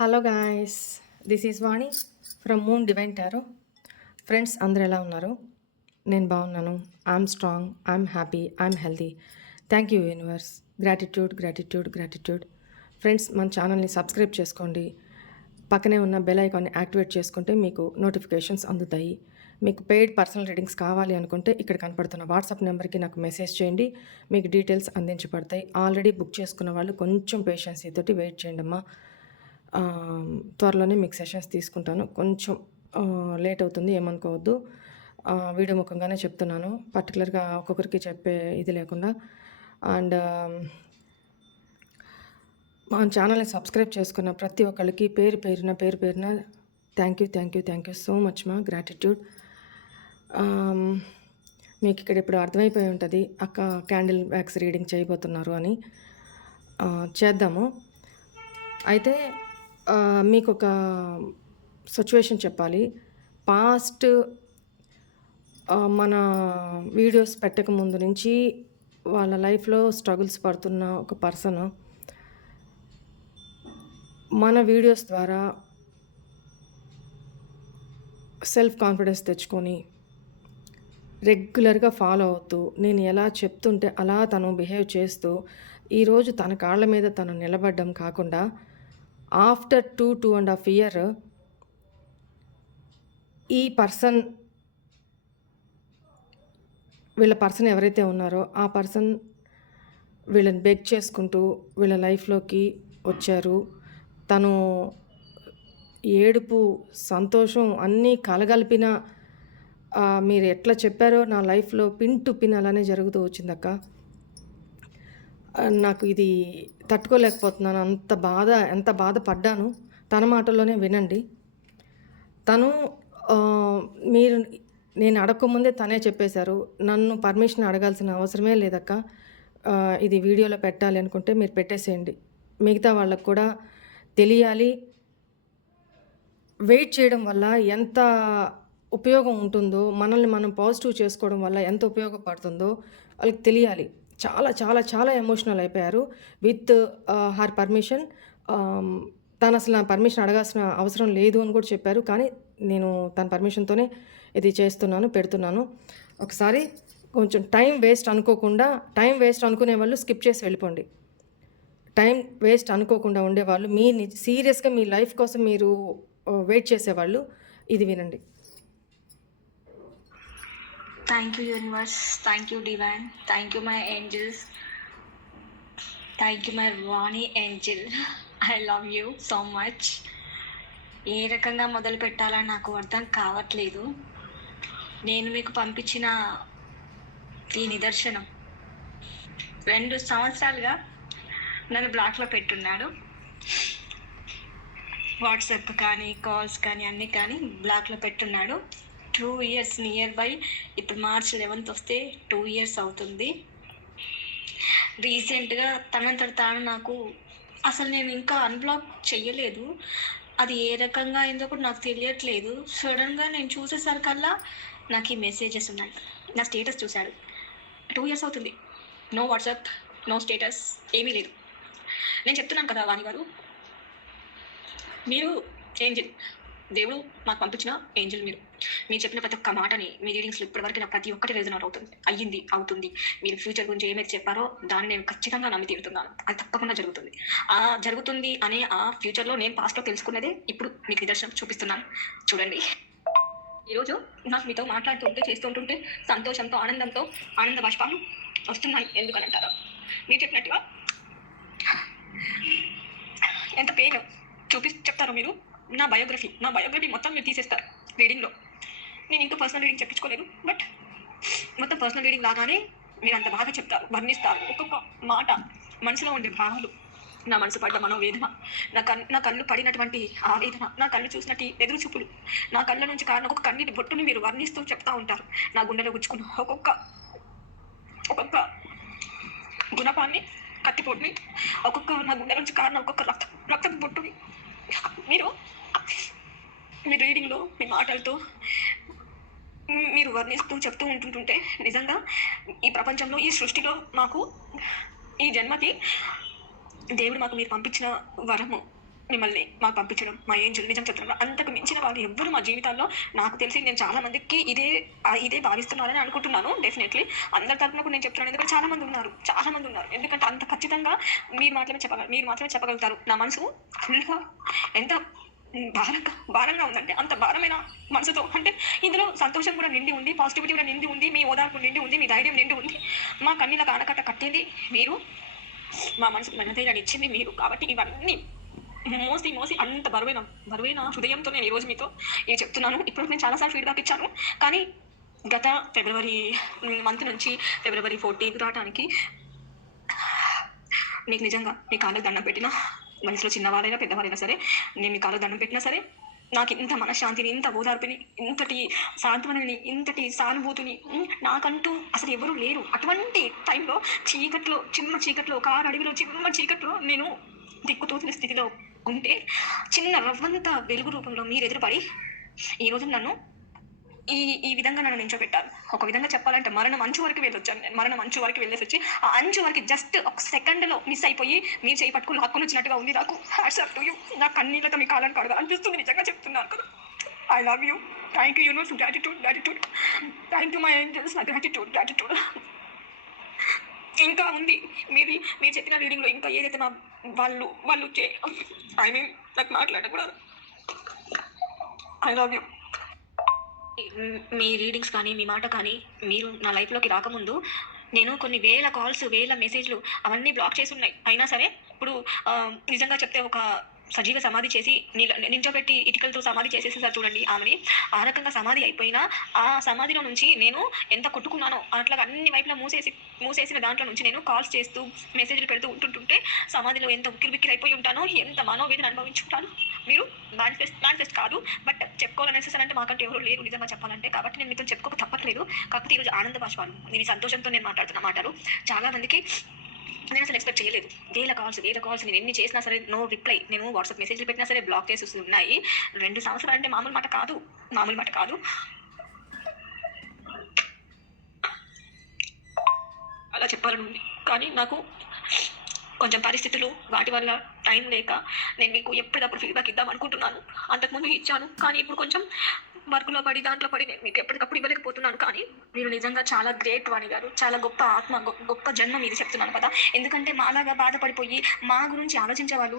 Hello guys, this is Vani from moon divine tarot. Friends అందరు ఎలా ఉన్నారు? నేను బాగున్నాను. I'm strong, I'm happy, I'm healthy. Thank you universe. Gratitude gratitude gratitude. Friends, మన ఛానల్ని subscribe చేసుకోండి. పక్కనే ఉన్న బెల్ ఐకాన్ని యాక్టివేట్ చేసుకుంటే మీకు నోటిఫికేషన్స్ అందుతాయి. మీకు పెయిడ్ పర్సనల్ రీడింగ్స్ కావాలి అనుకుంటే ఇక్కడ కనపడుతున్న వాట్సాప్ నెంబర్కి నాకు మెసేజ్ చేయండి. మీకు డీటెయిల్స్ అందించబడతాయి. ఆల్రెడీ బుక్ చేసుకున్న వాళ్ళు కొంచెం పేషెన్సీ తోటి వెయిట్ చేయండి అమ్మా. త్వరలోనే మీకు సెషన్స్ తీసుకుంటాను. కొంచెం లేట్ అవుతుంది, ఏమనుకోవద్దు. వీడియో ముఖంగానే చెప్తున్నాను, పర్టికులర్గా ఒక్కొక్కరికి చెప్పే ఇది లేకుండా. అండ్ మా ఛానల్ని సబ్స్క్రైబ్ చేసుకున్న ప్రతి ఒక్కరికి పేరు పేరున థ్యాంక్ యూ సో మచ్ మా. గ్రాటిట్యూడ్. మీకు ఇక్కడ ఇప్పుడు అర్థమైపోయి ఉంటుంది, అక్క క్యాండిల్ వ్యాక్స్ రీడింగ్ చేయబోతున్నారు అని. చేద్దాము. అయితే మీకు ఒక సిచ్యువేషన్ చెప్పాలి. పాస్ట్ మన వీడియోస్ పెట్టక ముందు నుంచి వాళ్ళ లైఫ్లో స్ట్రగుల్స్ పడుతున్న ఒక పర్సన్ మన వీడియోస్ ద్వారా సెల్ఫ్ కాన్ఫిడెన్స్ తెచ్చుకొని రెగ్యులర్గా ఫాలో అవుతూ, నేను ఎలా చెప్తుంటే అలా తను బిహేవ్ చేస్తూ ఈరోజు తన కాళ్ళ మీద తను నిలబడడం కాకుండా ఆఫ్టర్ 2.5 years ఈ వీళ్ళ పర్సన్ ఎవరైతే ఉన్నారో ఆ పర్సన్ వీళ్ళని బెగ్ చేసుకుంటూ వీళ్ళ లైఫ్లోకి వచ్చారు. తను ఏడుపు, సంతోషం అన్నీ కలగలిపిన మీరు ఎట్లా చెప్పారో నా లైఫ్లో పిన్ టు పిన్ అలానే జరుగుతూ వచ్చిందక్క. నాకు ఇది తట్టుకోలేకపోతున్నాను. ఎంత బాధపడ్డాను. తన మాటల్లోనే వినండి. తను మీరు నేను అడగకముందే తనే చెప్పేశారు, నన్ను పర్మిషన్ అడగాల్సిన అవసరమే లేదక్క, ఇది వీడియోలో పెట్టాలి అనుకుంటే మీరు పెట్టేసేయండి, మిగతా వాళ్ళకు కూడా తెలియాలి. వెయిట్ చేయడం వల్ల ఎంత ఉపయోగం ఉంటుందో, మనల్ని మనం పాజిటివ్ చేసుకోవడం వల్ల ఎంత ఉపయోగపడుతుందో వాళ్ళకి తెలియాలి. చాలా చాలా చాలా ఎమోషనల్ అయిపోయారు. With her permission. తను అసలు నా పర్మిషన్ అడగాల్సిన అవసరం లేదు అని కూడా చెప్పారు. కానీ నేను తన పర్మిషన్తోనే ఇది పెడుతున్నాను. ఒకసారి కొంచెం టైం వేస్ట్ అనుకునే వాళ్ళు స్కిప్ చేసి వెళ్ళిపోండి. టైం వేస్ట్ అనుకోకుండా ఉండేవాళ్ళు, సీరియస్గా మీ లైఫ్ కోసం మీరు వెయిట్ చేసేవాళ్ళు ఇది వినండి. Thank you universe, thank you divine, thank you my angels, thank you my Vani angel. I love you so much. ఏ రకంగా మొదలు పెట్టాలని నాకు అర్థం కావట్లేదు. నేను మీకు పంపించిన ఈ నిదర్శనం 2 సంవత్సరాలుగా నన్ను బ్లాక్లో పెట్టున్నాడు. వాట్సాప్ కానీ కాల్స్ కానీ అన్నీ కానీ బ్లాక్లో పెట్టున్నాడు. 2 years నియర్ బై. ఇప్పుడు March 11th వస్తే 2 years అవుతుంది. రీసెంట్గా తనంతట తాను నాకు అసలు నేను ఇంకా అన్బ్లాక్ చెయ్యలేదు. అది ఏ రకంగా అయిందో కూడా నాకు తెలియట్లేదు. సడన్గా నేను చూసేసరికల్లా నాకు ఈ మెసేజెస్ ఉన్నాయి. నా స్టేటస్ చూశాడు. 2 years అవుతుంది. నో వాట్సాప్, నో స్టేటస్, ఏమీ లేదు. నేను చెప్తున్నాను కదా వాణి గారు, మీరు ఏంజిల్, దేవుడు మాకు పంపించిన ఏంజిల్. మీరు చెప్పిన ప్రతి ఒక్క మాటని మీ రీడింగ్స్లో ఇప్పటివరకు నాకు ప్రతి ఒక్కటి రెజొనేట్ అవుతుంది. మీరు ఫ్యూచర్ గురించి ఏమైతే చెప్పారో దాన్ని నేను ఖచ్చితంగా నమ్మి తీరుతున్నాను. అది తప్పకుండా జరుగుతుంది అనే ఆ ఫ్యూచర్లో నేను పాస్ట్లో తెలుసుకున్నదే ఇప్పుడు మీకు నిదర్శనం చూపిస్తున్నాను. చూడండి, ఈరోజు నాకు మీతో మాట్లాడుతుంటే చేస్తుంటుంటే సంతోషంతో ఆనంద బాష్పాలు వస్తున్నాయి. ఎందుకనంటారా, మీరు చెప్పినట్టుగా ఎంత పెయిన్ చెప్తారో మీరు. నా బయోగ్రఫీ మొత్తం మీరు తీసేస్తారు రీడింగ్లో. నేను ఇంకా పర్సనల్ రీడింగ్ చెప్పించుకోలేదు, బట్ మొత్తం పర్సనల్ రీడింగ్ లాగానే మీరు అంత బాగా చెప్తారు, వర్ణిస్తారు. ఒక్కొక్క మాట మనసులో ఉండే భావాలు, నా మనసు పడ్డ మనోవేదన, నా కళ్ళు పడినటువంటి ఆవేదన, నా కళ్ళు చూసినట్టు ఎదురు చూపులు, నా కళ్ళ నుంచి కారణం ఒక్కొక్క కన్నీటి బొట్టుని మీరు వర్ణిస్తూ చెప్తా ఉంటారు. నా గుండెలో గుచ్చుకున్న ఒక్కొక్క గుణపాన్ని, కత్తిపోటుని, నా గుండె నుంచి కారణం ఒక్కొక్క రక్తపు బొట్టుని మీరు మీ రీడింగ్లో మీ మాటలతో మీరు వర్ణిస్తూ చెప్తూ ఉంటుంటే నిజంగా ఈ ప్రపంచంలో, ఈ సృష్టిలో మాకు ఈ జన్మకి దేవుడు మాకు మీరు పంపించిన వరము. మిమ్మల్ని మాకు పంపించడం, మా ఏంజెల్ నిజం చెప్తున్నాను. అంతకు మించిన వాళ్ళు ఎవ్వరు మా జీవితాల్లో నాకు తెలిసి నేను చాలా మందికి ఇదే భావిస్తున్నారని అనుకుంటున్నాను. డెఫినెట్‌లీ అందరి తరపున కూడా నేను చెప్తున్నాను. ఎందుకంటే చాలా మంది ఉన్నారు. ఎందుకంటే అంత ఖచ్చితంగా మీరు మాత్రమే చెప్పగలుగుతారు. నా మనసు ఫుల్‌గా ఎంత భారంగా ఉందంటే అంత భారమైన మనసుతో అంటే ఇందులో సంతోషం కూడా నిండి ఉంది, పాజిటివిటీ కూడా నిండి ఉంది, మీ ఓదార్పు నిండి ఉంది, మీ ధైర్యం నిండి ఉంది. మా కన్నీళ్ళకి ఆనకట్ట కట్టింది మీరు. మా మనసుకు మనధైర్యాన్ని ఇచ్చింది మీరు. కాబట్టి ఇవన్నీ మోసి అంత బరువైన హృదయంతో నేను ఈరోజు మీతో ఇది చెప్తున్నాను. ఇప్పుడు నేను చాలా సార్లు ఫీడ్‌బ్యాక్ ఇచ్చాను. కానీ గత ఫిబ్రవరి మంత్ నుంచి ఫిబ్రవరి 14th రావటానికి మీకు నిజంగా మీ కాళ్ళకి దండం పెట్టినా, వయసులో చిన్నవారైనా పెద్దవారైనా సరే, నేను మీ కాళ్ళకి దండం పెట్టినా సరే, నాకు ఇంత మనశ్శాంతిని, ఇంత ఓదార్పుని, ఇంతటి సాంత్వనని, ఇంతటి సానుభూతిని నాకంటూ అసలు ఎవరు లేరు. అటువంటి టైంలో చిమ్మ చీకట్లో ఒక అడవిలో చిమ్మ చీకట్లో నేను దిక్కుతోచని స్థితిలో ఉంటే, చిన్న రవ్వంత వెలుగు రూపంలో మీరు ఎదురుపడి ఈరోజు నన్ను ఈ విధంగా నన్ను నించోబెట్టారు. ఒక విధంగా చెప్పాలంటే మరణం అంచు వరకు వెళ్ళొచ్చాను నేను. మరణం అంచు వరకు వెళ్ళేసొచ్చి, ఆ అంచు వరకు జస్ట్ ఒక సెకండ్‌లో మిస్ అయిపోయి, మీరు చేయి పట్టుకొని లాక్కొనొచ్చినట్టుగా ఉంది నాకు. Hats off to you. నా కన్నీళ్ళతో మీ కాళ్ళని కడగాలనిపిస్తుంది నిజంగా చెప్తున్నాను కదా. I love you. Thank you universe. Gratitude. Thank you my angels. నా గ్రాటిట్యూడ్. ఇంకా ఉంది. మీరు చెప్పిన రీడింగ్‌లో ఇంకా ఏదైతే వాళ్ళు ఐ మీన్ నాకు మాట్లాడడం కూడా I love you. Me readings కానీ, మీ మాట కానీ, మీరు నా లైఫ్‌లోకి రాకముందు నేను కొన్ని వేల కాల్స్, వేల మెసేజ్‌లు అవన్నీ బ్లాక్ చేసున్నాయి. అయినా సరే ఇప్పుడు నిజంగా చెప్తే ఒక సజీవ సమాధి చేసి నించోబెట్టి ఇటుకలతో సమాధి చేసేసేసారు చూడండి ఆమెని. ఆ రకంగా సమాధి అయిపోయినా, ఆ సమాధిలో నుంచి నేను ఎంత కొట్టుకున్నానో అట్లాగా అన్ని వైపులా మూసేసిన దాంట్లో నుంచి నేను కాల్స్ చేస్తూ, మెసేజ్‌లు పెడుతూ ఉంటుంటే సమాధిలో ఎంత ఉక్కిరిబిక్కిరి ఉంటానో, ఎంత మనోవేదన అనుభవించుంటానో మీరు మేనిఫెస్ట్ కాదు. బట్ చెప్పుకోవాలనేసేసానంటే మాకంటూ ఎవరు లేరు నిజంగా చెప్పాలంటే. కాబట్టి నేను మీతో చెప్పుకోక తప్పట్లేదు. కాకపోతే ఈరోజు ఆనంద బాష్పాలు, ఇవి సంతోషంతో నేను మాట్లాడుతున్న మాటలు. చాలా మందికి నేను అసలు ఎక్స్‌పెక్ట్ చేయలేదు. వేల కాల్స్ నేను ఎన్ని చేసినా సరే నో రిప్లై. నేను వాట్సాప్ మెసేజ్‌లు పెట్టినా సరే బ్లాక్ చేసేసి ఉన్నాయి. 2 సంవత్సరాలు అంటే మామూలు మాట కాదు. అలా చెప్పాలని ఉంది. కానీ నాకు కొంచెం పరిస్థితులు వాటి వల్ల టైం లేక నేను మీకు ఎప్పటికప్పుడు ఫీడ్‌బ్యాక్ ఇద్దాం అనుకుంటున్నాను. అంతకుముందు ఇచ్చాను. కానీ ఇప్పుడు కొంచెం వర్క్‌లో పడి, దాంట్లో పడి నేను మీకు ఎప్పటికప్పుడు ఇవ్వలేకపోతున్నాను. కానీ మీరు నిజంగా చాలా గ్రేట్ వాణి గారు. చాలా గొప్ప ఆత్మ, గొప్ప జన్మ మీది చెప్తున్నాను కదా. ఎందుకంటే మాలాగా బాధపడిపోయి, మా గురించి ఆలోచించే వాళ్ళు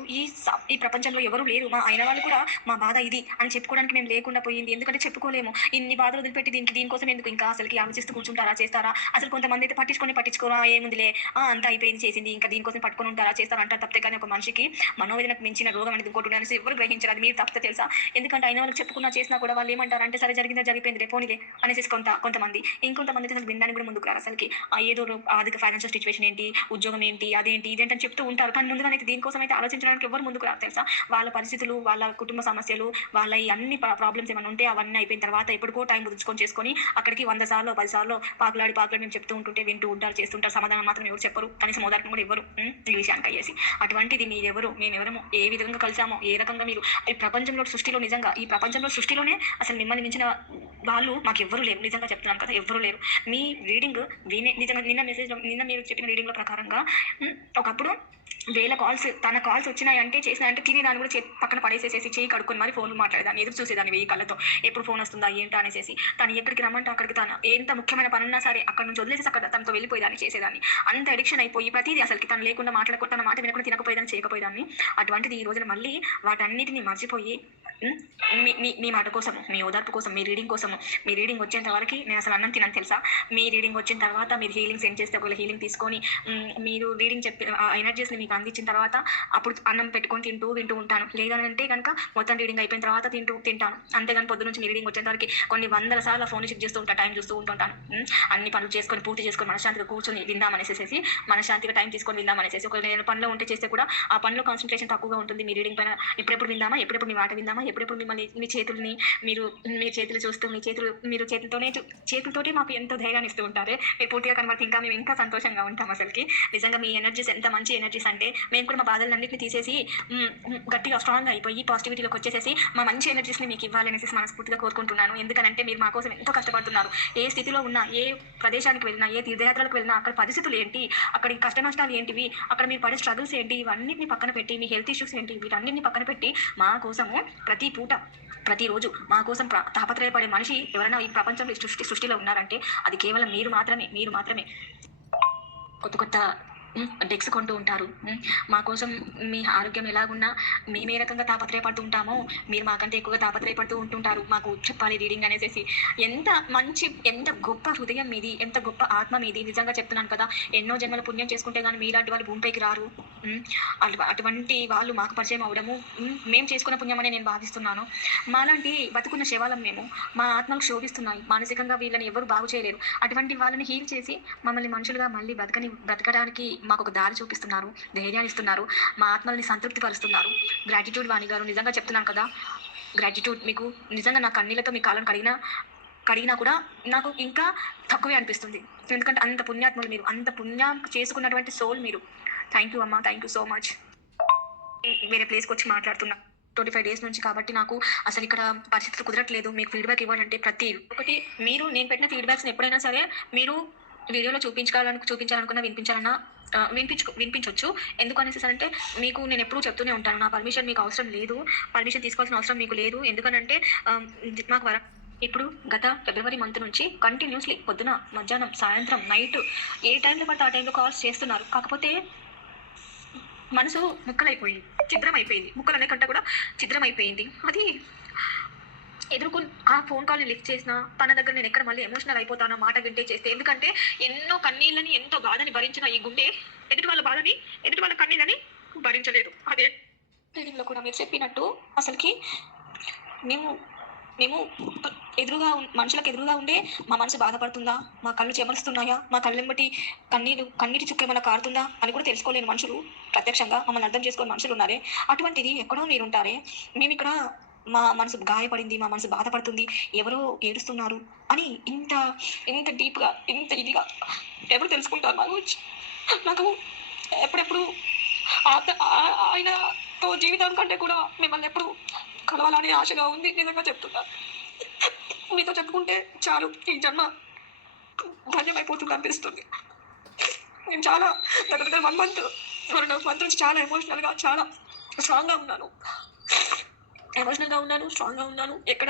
ఈ ప్రపంచంలో ఎవరు లేరు. మా అయిన వాళ్ళు కూడా మా బాధ ఇది అని చెప్పుకోవడానికి మేము లేకుండా పోయింది. ఎందుకంటే చెప్పుకోలేము. ఇన్ని బాధలు వదిలిపెట్టి దీనికోసం ఎందుకు ఇంకా అసలుకి ఆలోచిస్తూ కూర్చుంటారా? చేస్తారా? అసలు కొంతమంది అయితే పట్టించుకోరా, ఏముందిలే అంతా అయిపోయింది చేసింది, ఇంకా దీనికోసం పట్టుకొని ఉంటారా, చేస్తారా అంటారు తప్పితే. కానీ ఒక మనిషికి మనోవేదనకు మించిన రోగం అనేది ఇంకోటి అనేసి ఎవరు గ్రహించరు. అది మీరు తప్పితే తెలుసా? ఎందుకంటే అయిన వాళ్ళకి చెప్పుకున్నా చేసినా కూడా వాళ్ళు ఏమంటారు అంటే, సరే జరిగిపోయింది పోనీలే అనేసి కొంతమంది. ఇంకొంతమంది అయితే అసలు వినడానికి కూడా ముందుకు రారు అసలుకి. ఏదో ఆర్థిక ఫైనాన్షియల్ సిచ్యువేషన్ ఏంటి, ఉద్యోగం ఏంటి, అదేంటి ఇదేంటి అని చెప్తూ ఉంటారు. కానీ ముందుగానైతే దీనికోసం అయితే ఆలోచించడానికి ఎవరు ముందుకు రారు తెలుసా. వాళ్ళ పరిస్థితులు, వాళ్ళ కుటుంబ సమస్యలు, వాళ్ళ ఈ అన్ని ప్రాబ్లమ్స్ ఏమైనా ఉంటే అవన్నీ అయిపోయిన తర్వాత ఎప్పటికో టైం చేసుకొని అక్కడికి 100 సార్లు 10 సార్లు పాకులాడి మేము చెప్తూ ఉంటుంటే వింటూ ఉంటారు, చేస్తుంటారు. సమాధానం మాత్రం ఎవరు చెప్పరు. కనీసం ఓదార్పు కూడా ఎవరు ఈ విషయానికి అయ్యేసి. అటువంటిది మీరెవరు, మేమెవరము, ఏ విధంగా కలిసామో, ఏ రకంగా మీరు ఈ ప్రపంచంలో సృష్టిలోనే అసలు మిమ్మల్ని మించిన వాళ్ళు మాకు ఎవ్వరు లేరు. నిజంగా చెప్తున్నాను కదా, ఎవ్వరు లేరు. మీ రీడింగ్ నిజంగా నిన్న మీరు చెప్పిన రీడింగ్ల ప్రకారంగా ఒకప్పుడు వేల తన కాల్స్ వచ్చినాయంటే చేసినాయంటే తినేదాన్ని కూడా పక్కన పడేసేసేసి చేయి కడుక్కొని మరి ఫోన్ మాట్లాడేదాన్ని, ఎదురు చూసేదాన్ని 1000 కళ్ళతో ఎప్పుడు ఫోన్ వస్తుందా ఏంటా అనేసి. తను ఎక్కడికి రమ్మంటే అక్కడికి తను ఎంత ముఖ్యమైన పని ఉన్నా సరే అక్కడ నుంచి వదిలేసి అక్కడ తనతో వెళ్ళిపోయేదాన్ని, చేసేదాన్ని. అంత అడిక్షన్ అయిపోయి ప్రతిదీ అసలుకి తను లేకుండా మాట్లాడకుండా, తన మాట వినకుండా తినకపోయేదాన్ని, చేయకపోయేదాన్ని. అటువంటిది ఈ రోజున మళ్ళీ వాటన్నిటిని మర్చిపోయి మీ మాట కోసము, మీ ఓదార్పు కోసం, మీ రీడింగ్ వచ్చేంత వరకు నేను అసలు అన్నం తినను తెలుసా. మీ రీడింగ్ వచ్చిన తర్వాత మీరు హీలింగ్ సెండ్ చేస్తే ఒకవేళ హీలింగ్ తీసుకొని మీరు రీడింగ్ చెప్పి ఆ ఎనర్జీస్ని మీకు అందించిన తర్వాత అప్పుడు అన్నం పెట్టుకొని వింటూ ఉంటాను. లేదంటే కనుక మొత్తం రీడింగ్ అయిపోయిన తర్వాత తింటాను. అంతేగాని పొద్దు నుంచి మీ రీడింగ్ వచ్చేంత వరకు కొన్ని 100 సార్లు ఫోన్ చెక్ చేస్తూ ఉంటాను, టైం చూస్తూ ఉంటుంటాను. అన్ని పనులు పూర్తి చేసుకొని మనశ్శాంతిగా కూర్చొని విందామనేసేసి, మనశ్శాంతిగా టైం తీసుకొని విందామనేసేసి. ఒకవేళ నేను పనిలో ఉంటే చేస్తే కూడా ఆ పనిలో కాన్సన్ట్రేషన్ తక్కువగా ఉంటుంది. మీ రీడింగ్ పైన ఎప్పుడెప్పుడు మీ మాట విందామా, ఎప్పుడెప్పుడు మిమ్మల్ని మీ చేతుల్ని మీరు మీ చేతులు చూస్తూ మీరు చేతులతోటే మాకు ఎంతో ధైర్యాన్ని ఇస్తూ ఉంటారు. మీరు పూర్తిగా కనబడితే మేము ఇంకా సంతోషంగా ఉంటాం అసలుకి. నిజంగా మీ ఎనర్జీస్ ఎంత మంచి ఎనర్జీస్ అంటే మేము కూడా మా బాధలన్నింటిని తీసేసి గట్టిగా స్ట్రాంగ్‌గా అయిపోయి పాజిటివిటీలోకి వచ్చేసేసి మా మంచి ఎనర్జీస్‌ని మీకు ఇవ్వాలనేసి మనస్ఫూర్తిగా కోరుకుంటున్నాను. ఎందుకనంటే మీరు మా కోసం ఎంతో కష్టపడుతున్నారు. ఏ స్థితిలో ఉన్నా, ఏ ప్రదేశానికి వెళ్ళినా, ఏ తీర్థయాత్రలకు వెళ్ళినా అక్కడ పరిస్థితులు ఏంటి, అక్కడి కష్ట నష్టాలు ఏంటివి, అక్కడ మీరు పడే స్ట్రగుల్స్ ఏంటి, ఇవన్నిటిని పక్కన పెట్టి, మీ హెల్త్ ఇష్యూస్ ఏంటి, వీటన్నిటిని పక్కన పెట్టి మా కోసము ప్రతి పూట ప్రతిరోజు మా కోసం తాపత్రయపడే మనిషి ఎవరైనా ఈ ప్రపంచంలో సృష్టిలో ఉన్నారంటే అది కేవలం మీరు మాత్రమే. కొత్త కొత్త డెక్స్ కొంటూ ఉంటారు. మా కోసం మీ ఆరోగ్యం ఎలాగున్నా మేము ఏ రకంగా తాపత్రయపడుతూ ఉంటామో మీరు మాకంటే ఎక్కువగా తాపత్రయపడుతూ ఉంటుంటారు. మాకు చెప్పాలి రీడింగ్ అనేసి. ఎంత గొప్ప హృదయం మీది, ఎంత గొప్ప ఆత్మ మీది. నిజంగా చెప్తున్నాను కదా, ఎన్నో జన్మల పుణ్యం చేసుకుంటే కానీ మీలాంటి వాళ్ళు భూమిపైకి రారు. అటువంటి వాళ్ళు మాకు పరిచయం అవడము మేము చేసుకున్న పుణ్యమని నేను భావిస్తున్నాను. మాలాంటి బతుకున్న శవాలం మేము. మా ఆత్మలు క్షోభిస్తున్నాయి. మానసికంగా వీళ్ళని ఎవరు బాగు చేయలేరు. అటువంటి వాళ్ళని హీల్ చేసి మమ్మల్ని మనుషులుగా మళ్ళీ బ్రతకడానికి మాకు ఒక దారి చూపిస్తున్నారు, ధైర్యాన్ని ఇస్తున్నారు, మా ఆత్మల్ని సంతృప్తి పరుస్తున్నారు. గ్రాటిట్యూడ్ వాణి గారు, నిజంగా చెప్తున్నాను కదా, గ్రాటిట్యూడ్. మీకు నిజంగా నా కన్నీళ్ళతో మీ కాలం కడిగినా కూడా నాకు ఇంకా తక్కువే అనిపిస్తుంది. ఎందుకంటే అంత పుణ్యాత్ములు మీరు, అంత పుణ్యం చేసుకున్నటువంటి సోల్ మీరు. థ్యాంక్ యూ అమ్మా, థ్యాంక్ యూ సో మచ్. వేరే ప్లేస్కి వచ్చి మాట్లాడుతున్నా 25 డేస్ నుంచి, కాబట్టి నాకు అసలు ఇక్కడ పరిస్థితులు కుదరట్లేదు. మీకు ఫీడ్బ్యాక్ ఇవ్వాలంటే ప్రతి ఒక్కటి నేను పెట్టిన ఫీడ్బ్యాక్స్ని ఎప్పుడైనా సరే మీరు వీడియోలో చూపించాలనుకున్నా వినిపించవచ్చు. ఎందుకు అనేసి అంటే మీకు నేను ఎప్పుడూ చెప్తూనే ఉంటాను, నా పర్మిషన్ మీకు అవసరం లేదు, పర్మిషన్ తీసుకోవాల్సిన అవసరం మీకు లేదు. ఎందుకనంటే మాకు ఇప్పుడు గత ఫిబ్రవరి మంత్ నుంచి కంటిన్యూస్లీ పొద్దున, మధ్యాహ్నం, సాయంత్రం, నైట్ ఏ టైంలో పడితే ఆ టైంలో కాల్స్ చేస్తున్నారు. కాకపోతే మనసు ముక్కలైపోయింది, ఛిద్రమైపోయింది. ముక్కలు అనే కంటే కూడా ఛిద్రమైపోయింది. అది ఆ ఫోన్ కాల్ని లిఫ్ట్ చేసిన తన దగ్గర నేను ఎక్కడ మళ్ళీ ఎమోషనల్ అయిపోతానో మాట వింటే చేస్తే. ఎందుకంటే ఎన్నో కన్నీళ్ళని, ఎంతో బాధని భరించిన ఈ గుండె ఎదుటి వాళ్ళ కన్నీళ్ళని భరించలేదు. అదే రీడింగ్లో కూడా మీరు చెప్పినట్టు అసలుకి మేము మనుషులకు ఎదురుగా ఉండే మా మనసు బాధపడుతుందా, మా కళ్ళు చెమరుస్తున్నాయా, మా కళ్ళెంబటి కన్నీటి చుక్క ఏమైనా కారుతుందా అని కూడా తెలుసుకోలేని మనుషులు, ప్రత్యక్షంగా మమ్మల్ని అర్థం చేసుకునే మనుషులు ఉన్నారే. అటువంటిది ఎక్కడో మీరుంటారే. మేము ఇక్కడ మా మనసు గాయపడింది, మా మనసు బాధపడుతుంది, ఎవరో ఏడుస్తున్నారు అని ఇంత డీప్గా, ఇంత ఇదిగా ఎవరు తెలుసుకుంటారు మా గురించి. నాకు ఎప్పుడెప్పుడు ఆయనతో జీవితం కంటే కూడా మిమ్మల్ని ఎప్పుడు కలవాలని ఆశగా ఉంది. నిజంగా చెప్తున్నాను, మీతో చెప్పుకుంటే చాలు ఈ జన్మ ధన్యమైపోతుంది అనిపిస్తుంది. నేను చాలా దగ్గర 1 మంత్ 1.5 మంత్ నుంచి చాలా ఎమోషనల్గా, చాలా స్ట్రాంగ్గా ఉన్నాను. స్ట్రాంగ్గా ఉన్నాను. ఎక్కడ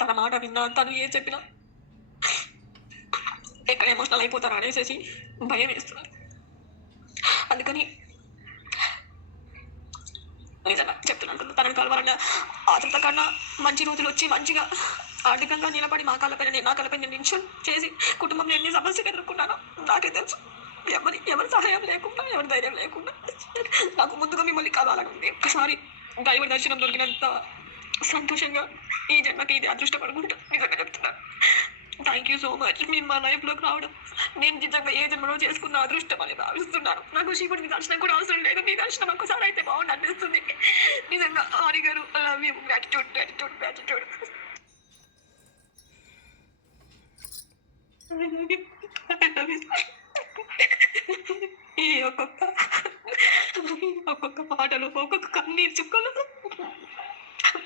తన మాట విన్నా, తను ఏం చెప్పినా ఎక్కడ ఎమోషనల్ అయిపోతారు అనేసి భయం వేస్తుంది. అందుకని నిజంగా చెప్తున్నాను, తనని కలవాలన్న ఆతృత కన్నా మంచి రోజులు వచ్చి మంచిగా ఆర్థికంగా నిలబడి నా కాళ్ళపై నేను నిల్చొని చేసి కుటుంబంలో ఎన్ని సమస్యలు ఎదుర్కొన్నానో నాకే తెలుసు. ఎవరి సహాయం లేకుండా, ఎవరి ధైర్యం లేకుండా నాకు ముందుగా మిమ్మల్ని కలవాలని ఉంది. ఒక్కసారి దైవ దర్శనం దొరికినంత సంతోషంగా ఈ జన్మకి ఇది అదృష్టపడుకుంటా. నిజంగా చెప్తున్నాను, థ్యాంక్ యూ సో మచ్. మీరు మా లైఫ్లోకి రావడం నేను నిజంగా ఏ జన్మలో చేసుకున్న అదృష్టం అని భావిస్తున్నాను. నాకు శివుడి దర్శనం కూడా అవసరం లేదు, మీ దర్శనం ఒక్కసారి అయితే బాగుంది అనిపిస్తుంది. నిజంగా ఆరి గారు, లవ్ యూ, గ్రాటిట్యూడ్. ఈ ఒక్కొక్క పాటలు, ఒక్కొక్క కన్నీరు చుక్కలు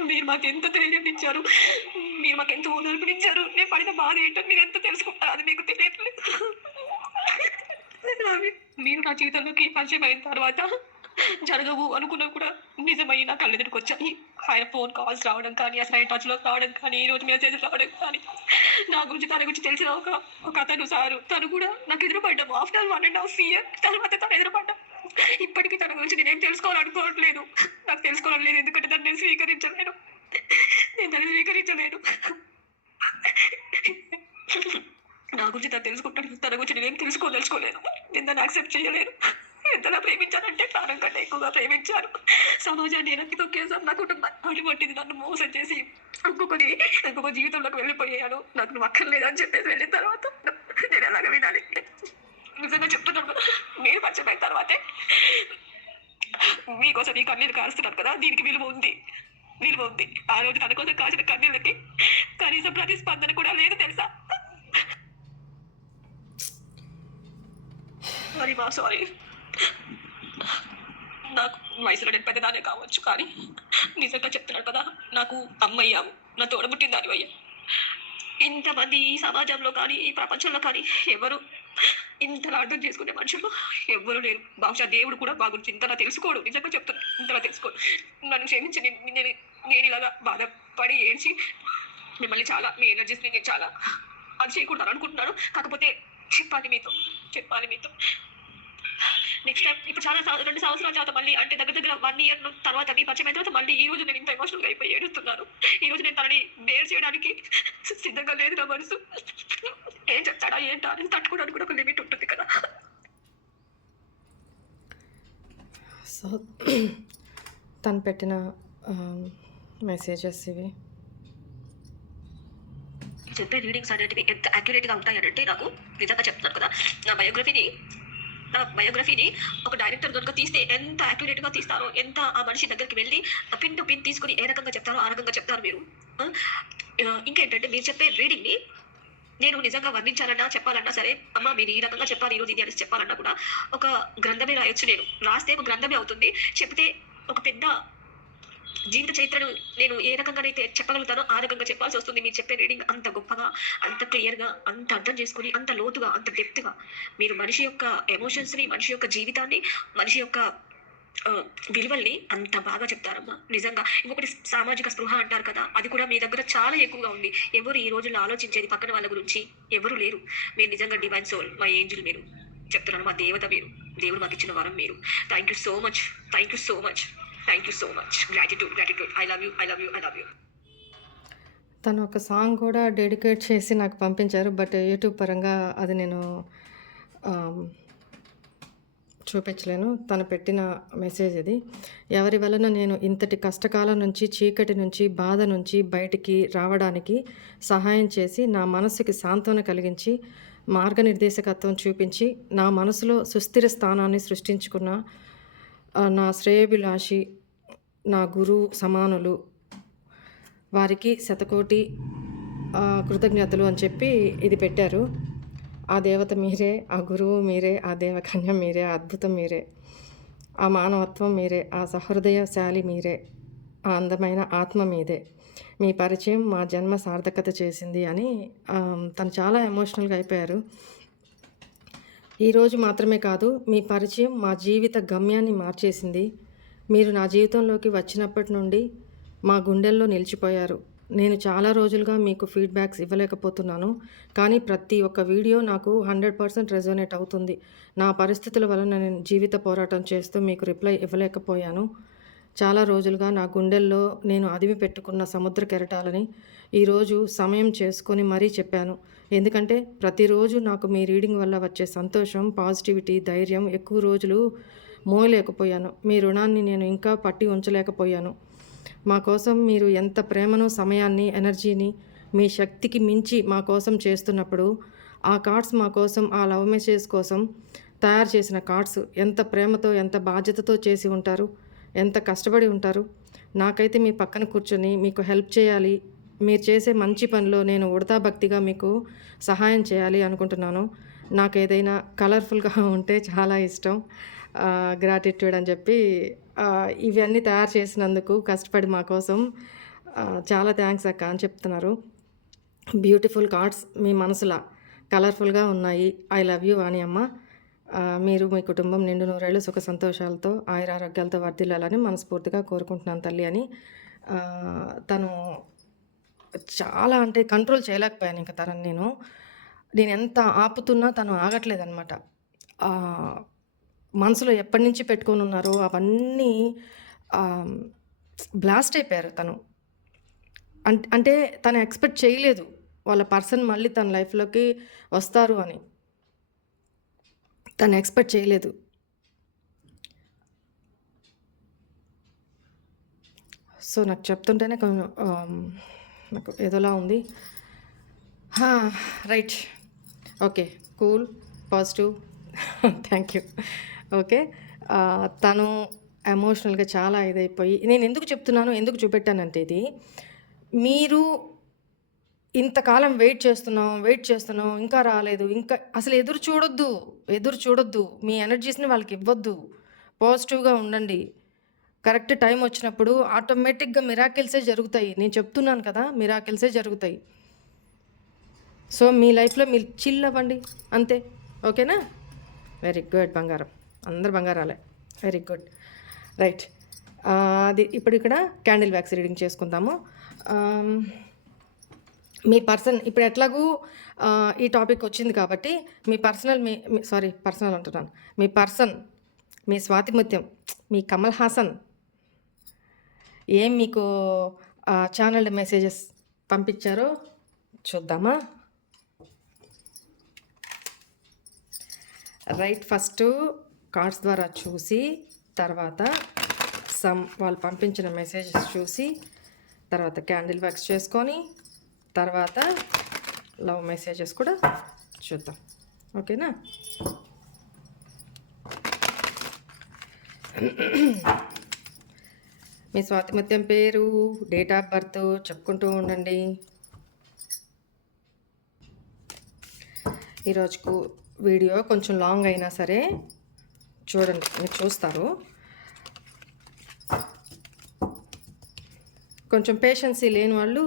మీరు మాకు ఎంత ధైర్యం ఇచ్చారు, మీరు మాకు ఎంత ఓదార్పునిచ్చారు. నేను పడిన బాధ ఏంటో మీరు ఎంత తెలుసుకుంటారు, అది మీకు తెలియట్లేదు. మీరు నా జీవితంలోకి పరిచయం అయిన తర్వాత జరగవు అనుకున్నా కూడా నిజమై నా కళ్ళెదుటికి వచ్చాయి. ఆయన ఫోన్ కాల్స్ రావడం కానీ, అసలు ఆయన టచ్లోకి రావడం కానీ, ఈరోజు మెసేజ్ రావడం కానీ, నా గురించి తన గురించి తెలిసిన ఒక అతను సారు, తను కూడా నాకు ఎదురుపడ్డాము. ఆఫ్టర్ 1.5 years తర్వాత తను ఎదురుపడ్డా. ఇప్పటికీ తన గురించి నేనేం తెలుసుకోవాలనుకోవట్లేదు, నాకు తెలుసుకోవడం లేదు. ఎందుకంటే దాన్ని నేను స్వీకరించలేను. నా గురించి తను తెలుసుకుంటాను, తన గురించి నేనేం తెలుసుకోదలుచుకోలేను. నేను దాన్ని యాక్సెప్ట్ చేయలేను. ఎంతలా ప్రేమించానంటే ప్రాణం కంటే ఎక్కువగా ప్రేమించాను. సమాజాన్ని వెనక్కి తొక్కేసాను, నా కుటుంబాన్ని అడిపట్టింది, నన్ను మోసం చేసి ఇంకొక జీవితంలోకి వెళ్ళిపోయాను. నాకు నువ్వు అక్కర్లేదని చెప్పేసి వెళ్ళిన తర్వాత నేను ఎలాగ వినాలి? నిజంగా చెప్తున్నాను కదా, మీరు పరిచయం అయిన తర్వాతే మీకోసం ఈ కన్నీళ్ళు కారుస్తున్నాను కదా, దీనికి విలువ ఉంది, విలువ ఉంది. ఆ రోజు తన కోసం కాసిన కన్నీళ్ళకి కనీసం ప్రతిస్పందన కూడా లేదు తెలుసా. సారీ మా, సారీ. నాకు వయసులో నేను పెద్దదానే కావచ్చు, కానీ నిజంగా చెప్తున్నాను కదా, నాకు అమ్మయ్యావు, నా తోడబుట్టిన దాని అయ్యా. ఇంతమంది ఈ సమాజంలో కానీ ఈ ప్రపంచంలో కానీ ఎవరు ఇంతలా అర్థం చేసుకునే మనుషులు ఎవ్వరు లేరు. బహుశా దేవుడు కూడా మా గురించి ఇంతలా తెలుసుకోడు. నిజంగా చెప్తాను, ఇంతలా తెలుసుకోడు. నన్ను క్షమించి నేను ఇలాగా బాధపడి ఏడ్చి మిమ్మల్ని చాలా, మీ ఎనర్జీస్ని నేను చాలా అది చేయకూడదు అనుకుంటున్నాను. కాకపోతే చెప్పాలి మీతో నెక్స్ట్ టైం. ఇప్పుడు చాలా 2 సంవత్సరాల తర్వాత మళ్ళీ, అంటే దగ్గర 1 year తర్వాత మీ పరిచయం అయిన తర్వాత మళ్ళీ ఈ రోజు నేను ఇంత ఎమోషనల్గా అయిపోయి ఏడుస్తున్నాను. ఈ రోజు నేను తనని బేర్ చేయడానికి సిద్ధంగా లేదు నా మనసు. ఏం చెప్తాడా ఏంటా అని తట్టుకోవడానికి కూడా ఒక లిమిట్ ఉంటుంది కదా. సో తను పెట్టిన మెసేజెస్ ఇవి. చెప్పే రీడింగ్స్ అనేటివి ఎంత యాక్యురేట్గా ఉంటాయనంటే, నాకు నిజంగా చెప్తున్నాను కదా, నా బయోగ్రఫీని ఒక డైరెక్టర్ కనుక తీస్తే ఎంత యాక్యురేట్గా తీస్తారో, ఎంత ఆ మనిషి దగ్గరికి వెళ్ళి పిన్ టు పిన్ తీసుకుని ఏ రకంగా చెప్తారో ఆ రకంగా చెప్తారు మీరు. ఇంకేంటంటే, మీరు చెప్పే రీడింగ్ని నేను నిజంగా వర్ణించాలన్నా చెప్పాలన్నా సరే, అమ్మ మీరు ఈ రకంగా చెప్పాలి ఈరోజు ఇది అని చెప్పాలన్నా కూడా ఒక గ్రంథమే రాయొచ్చు. నేను రాస్తే ఒక గ్రంథమే అవుతుంది. చెప్తే ఒక పెద్ద జీవిత చరిత్రను నేను ఏ రకంగానైతే చెప్పగలుగుతానో ఆ రకంగా చెప్పాల్సి వస్తుంది. మీరు చెప్పే రీడింగ్ అంత గొప్పగా, అంత క్లియర్గా, అంత అర్థం చేసుకుని, అంత లోతుగా, అంత డెప్త్గా మీరు మనిషి యొక్క ఎమోషన్స్ని, మనిషి యొక్క జీవితాన్ని, మనిషి యొక్క విలువల్ని అంత బాగా చెప్తారమ్మా. నిజంగా ఇంకొకటి, సామాజిక స్పృహ అంటారు కదా, అది కూడా మీ దగ్గర చాలా ఎక్కువగా ఉంది. ఎవరు ఈ రోజుల్లో ఆలోచించేది పక్కన వాళ్ళ గురించి ఎవరు లేరు. మీరు నిజంగా డివైన్ సోల్, మా ఏంజిల్ మీరు. చెప్తున్నాను, మా దేవత మీరు. దేవుడు మాకు ఇచ్చిన వరం మీరు. Thank you so much, thank you so much, thank you so much. Gratitude. I love you. తను ఒక సాంగ్ కూడా డెడికేట్ చేసి నాకు పంపించారు. బట్ యూట్యూబ్ పరంగా అది నేను చూపించలేను. తను పెట్టిన మెసేజ్ ఇది. ఎవరి వలన నేను ఇంతటి కష్టకాలం నుంచి, చీకటి నుంచి, బాధ నుంచి బయటికి రావడానికి సహాయం చేసి, నా మనసుకి సాంత్వన కలిగించి, మార్గనిర్దేశకత్వం చూపించి, నా మనసులో సుస్థిర స్థానాన్ని సృష్టించుకున్న నా శ్రేయోభిలాషి, నా గురువు సమానులు, వారికి శతకోటి కృతజ్ఞతలు అని చెప్పి ఇది పెట్టారు. ఆ దేవత మీరే, ఆ గురువు మీరే, ఆ దేవకన్య మీరే, ఆ అద్భుతం మీరే, ఆ మానవత్వం మీరే, ఆ సహృదయశాలి మీరే, ఆ అందమైన ఆత్మ మీదే. మీ పరిచయం మా జన్మ సార్థకత చేసింది అని తను చాలా ఎమోషనల్గా అయిపోయారు. ఈరోజు మాత్రమే కాదు, మీ పరిచయం మా జీవిత గమ్యాన్ని మార్చేసింది. మీరు నా జీవితంలోకి వచ్చినప్పటి నుండి మా గుండెల్లో నిలిచిపోయారు. నేను చాలా రోజులుగా మీకు ఫీడ్బ్యాక్స్ ఇవ్వలేకపోతున్నాను, కానీ ప్రతి ఒక్క వీడియో నాకు 100% రెజోనేట్ అవుతుంది. నా పరిస్థితుల వలన నేను జీవిత పోరాటం చేస్తూ మీకు రిప్లై ఇవ్వలేకపోయాను. చాలా రోజులుగా నా గుండెల్లో నేను అదిమి పెట్టుకున్న సముద్ర కెరటాలని ఈరోజు సమయం చేసుకొని మరీ చెప్పాను. ఎందుకంటే ప్రతిరోజు నాకు మీ రీడింగ్ వల్ల వచ్చే సంతోషం, పాజిటివిటీ, ధైర్యం ఎక్కువ రోజులు మోయలేకపోయాను. మీ రుణాన్ని నేను ఇంకా పట్టి ఉంచలేకపోయాను. మా కోసం మీరు ఎంత ప్రేమను, సమయాన్ని, ఎనర్జీని మీ శక్తికి మించి మా కోసం చేస్తున్నప్పుడు, ఆ కార్డ్స్ మా కోసం, ఆ లవ్ మెసేజ్ కోసం తయారు చేసిన కార్డ్స్ ఎంత ప్రేమతో, ఎంత బాధ్యతతో చేసి ఉంటారు, ఎంత కష్టపడి ఉంటారు. నాకైతే మీ పక్కన కూర్చొని మీకు హెల్ప్ చేయాలి, మీరు చేసే మంచి పనిలో నేను ఉడతా భక్తిగా మీకు సహాయం చేయాలి అనుకుంటున్నాను. నాకు ఏదైనా కలర్ఫుల్గా ఉంటే చాలా ఇష్టం. గ్రాటిట్యూడ్ అని చెప్పి ఇవన్నీ తయారు చేసినందుకు కష్టపడి మా కోసం చాలా థ్యాంక్స్ అక్క అని చెప్తున్నారు. బ్యూటిఫుల్ కార్డ్స్ మీ మనసులా కలర్ఫుల్గా ఉన్నాయి. ఐ లవ్ యూ అని అమ్మ. మీరు మీ కుటుంబం నిండు నూరేళ్ళు సుఖ సంతోషాలతో ఆయురారోగ్యాలతో వర్ధిల్లాలని మనస్ఫూర్తిగా కోరుకుంటున్నాను తల్లి అని. తను చాలా, అంటే కంట్రోల్ చేయలేకపోయాను ఇంకా తనని. నేను ఎంత ఆపుతున్నా తను ఆగట్లేదనమాట. మనసులో ఎప్పటి నుంచి పెట్టుకొని ఉన్నారో అవన్నీ బ్లాస్ట్ అయిపోయారు తను. అంటే తను ఎక్స్పెక్ట్ చేయలేదు వాళ్ళ పర్సన్ మళ్ళీ తన లైఫ్లోకి వస్తారు అని. తను ఎక్స్పెక్ట్ చేయలేదు. సో నాకు చెప్తుంటేనే కొంచెం నాకు ఏదోలా ఉంది. Right, okay, cool, positive. Thank you. Okay, తను ఎమోషనల్‌గా చాలా ఇదైపోయి నేను ఎందుకు చెప్తున్నాను, ఎందుకు చూపెట్టానంటే ఇది, మీరు ఇంతకాలం వెయిట్ చేస్తున్నాం, ఇంకా రాలేదు, ఇంకా అసలు ఎదురు చూడొద్దు. మీ ఎనర్జీస్‌ని వాళ్ళకివ్వొద్దు. పాజిటివ్‌గా ఉండండి. కరెక్ట్ టైం వచ్చినప్పుడు ఆటోమేటిక్‌గా మిరాకిల్సే జరుగుతాయి. నేను చెప్తున్నాను కదా! మిరాకిల్సే జరుగుతాయి. సో, మీ లైఫ్‌లో మీరు చిల్ అవ్వండి అంతే. ఓకేనా? వెరీ గుడ్ బంగారం. అందరు బంగారాలే. Very good. రైట్. అది ఇప్పుడు ఇక్కడ క్యాండిల్ వ్యాక్స్ రీడింగ్ చేసుకుందాము. ఆహ్, మీ పర్సన్ ఇప్పుడు ఎట్లాగూ ఈ టాపిక్ వచ్చింది కాబట్టి మీ పర్సనల్ పర్సనల్ అంటున్నాను. మీ పర్సన్, మీ స్వాతిముత్యం, మీ కమల్ హాసన్ ఏం మీకు ఛానెల్డ్ మెసేజెస్ పంపించారో చూద్దామా? రైట్. ఫస్టు కార్డ్స్ ద్వారా చూసి, తర్వాత వాళ్ళు పంపించిన మెసేజెస్ చూసి, తర్వాత క్యాండిల్ వ్యాక్స్ చేసుకొని, తర్వాత లవ్ మెసేజెస్ కూడా చూద్దాం. ఓకేనా? మీ స్వాతిముత్యం పేరు, డేట్ ఆఫ్ బర్త్ చెప్పుకుంటూ ఉండండి. ఈరోజుకు వీడియో కొంచెం లాంగ్ అయినా సరే చూడండి, మీరు చూస్తారు. కొంచెం పేషెన్సీ లేని వాళ్ళు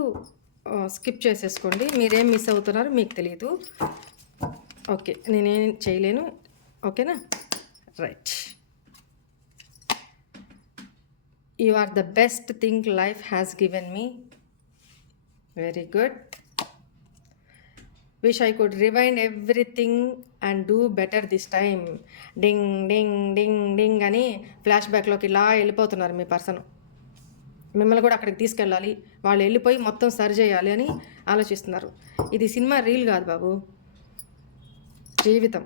స్కిప్ చేసేసుకోండి. మీరేం మిస్ అవుతున్నారో మీకు తెలియదు. ఓకే, నేనేం చేయలేను. ఓకేనా? Right. You are the best thing life has given me. Very good. Wish I could rewind everything and do better this time. Ding ding ding ding అని ఫ్లాష్ బ్యాక్లోకి ఇలా వెళ్ళిపోతున్నారు మీ పర్సన్. మిమ్మల్ని కూడా అక్కడికి తీసుకెళ్ళాలి, వాళ్ళు వెళ్ళిపోయి మొత్తం సరి చేయాలి అని ఆలోచిస్తున్నారు. ఇది సినిమా రీల్ కాదు బాబు, జీవితం.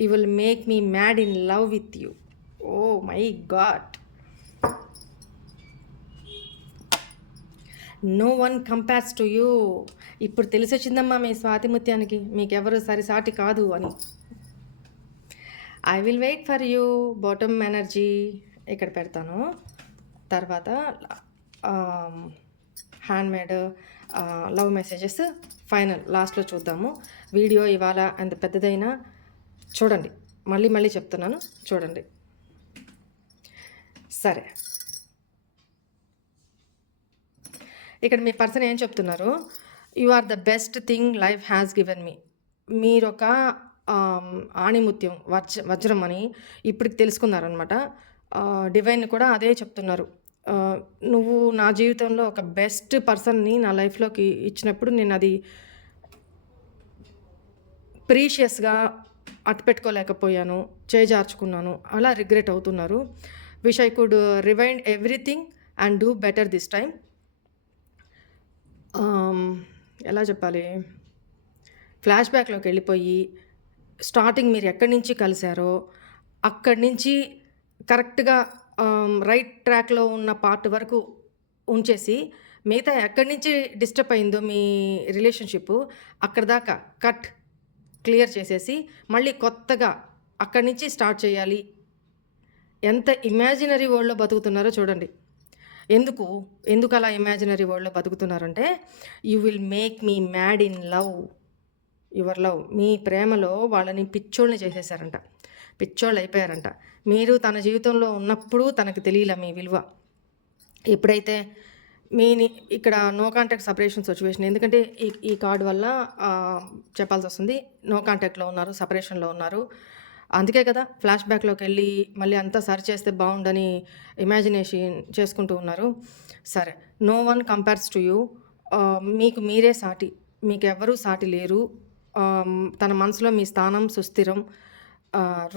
You will make me mad in love with you. Oh my God. No one compares to you. ఇప్పుడు తెలిసి వచ్చిందమ్మా మీ స్వాతిముత్యానికి మీకెవరు సరిసాటి కాదు అని. I will wait for you. Bottom energy ఇక్కడ పెడతాను. తర్వాత హ్యాండ్మేడ్ లవ్ మెసేజెస్ ఫైనల్ లాస్ట్లో చూద్దాము. వీడియో ఇవాళ అంత పెద్దదైనా చూడండి, మళ్ళీ చెప్తున్నాను, చూడండి. సరే, ఇక్కడ మీ పర్సన్ ఏం చెప్తున్నారు? You are the best thing life has given me. మీరొక ఆణిముత్యం, వజ్రం అని ఇప్పటికి తెలుసుకున్నారనమాట. డివైన్ కూడా అదే చెప్తున్నారు. నువ్వు నా జీవితంలో ఒక బెస్ట్ పర్సన్ని నా లైఫ్లోకి ఇచ్చినప్పుడు నేను అది ప్రీషియస్గా అట్టుపెట్టుకోలేకపోయాను, చేజార్చుకున్నాను, అలా రిగ్రెట్ అవుతున్నారు. Wish I could rewind everything and do better this time. ఎలా చెప్పాలి, ఫ్లాష్ బ్యాక్లోకి వెళ్ళిపోయి స్టార్టింగ్ మీరు ఎక్కడి నుంచి కలిశారో అక్కడి నుంచి కరెక్ట్గా రైట్ ట్రాక్లో ఉన్న పార్ట్ వరకు ఉంచేసి మిగతా ఎక్కడి నుంచి డిస్టర్బ్ అయిందో మీ రిలేషన్షిప్ అక్కడ దాకా క్లియర్ చేసేసి మళ్ళీ కొత్తగా అక్కడి నుంచి స్టార్ట్ చేయాలి. ఎంత ఇమాజినరీ వరల్డ్లో బతుకుతున్నారో చూడండి. ఎందుకు అలా ఇమాజినరీ వరల్డ్లో బతుకుతున్నారంటే you will make me mad in love, your love. మీ ప్రేమలో వాళ్ళని పిచ్చోళ్ళని చేసేసారంట, పిచ్చోళ్ళు అయిపోయారంట. మీరు తన జీవితంలో ఉన్నప్పుడు తనకు తెలియలే మీ విలువ. ఎప్పుడైతే ఇక్కడ నో కాంటాక్ట్ సపరేషన్ సిచ్యువేషన్, ఎందుకంటే ఈ కార్డు వల్ల చెప్పాల్సి వస్తుంది. నో కాంటాక్ట్లో ఉన్నారు, సపరేషన్లో ఉన్నారు. అందుకే కదా ఫ్లాష్ బ్యాక్లోకి వెళ్ళి మళ్ళీ అంతా సర్చ్ చేస్తే బాగుండని ఇమాజినేషన్ చేసుకుంటూ ఉన్నారు. సరే, no one compares to you. మీకు మీరే సాటి, మీకు ఎవ్వరూ సాటి లేరు. తన మనసులో మీ స్థానం సుస్థిరం.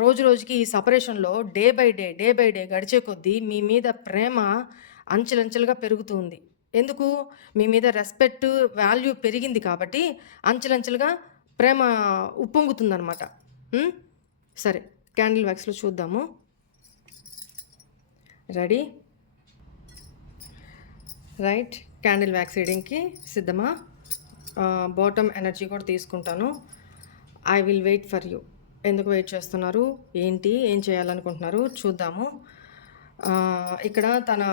రోజు రోజుకి ఈ సపరేషన్లో డే బై డే గడిచే కొద్దీ మీ మీద ప్రేమ అంచెలంచెలుగా పెరుగుతుంది. ఎందుకు? మీ మీద రెస్పెక్ట్, వాల్యూ పెరిగింది కాబట్టి అంచెలంచెలుగా ప్రేమ ఉప్పొంగుతుందన్నమాట. సరే, క్యాండిల్ వ్యాక్స్లో చూద్దాము. రెడీ? రైట్. క్యాండిల్ వ్యాక్స్ రీడింగ్కి సిద్ధమా? బాటమ్ ఎనర్జీ కూడా తీసుకుంటాను. I will wait for you. ఎందుకు వెయిట్ చేస్తున్నారు, ఏం చేయాలనుకుంటున్నారు చూద్దాము. ఇక్కడ తన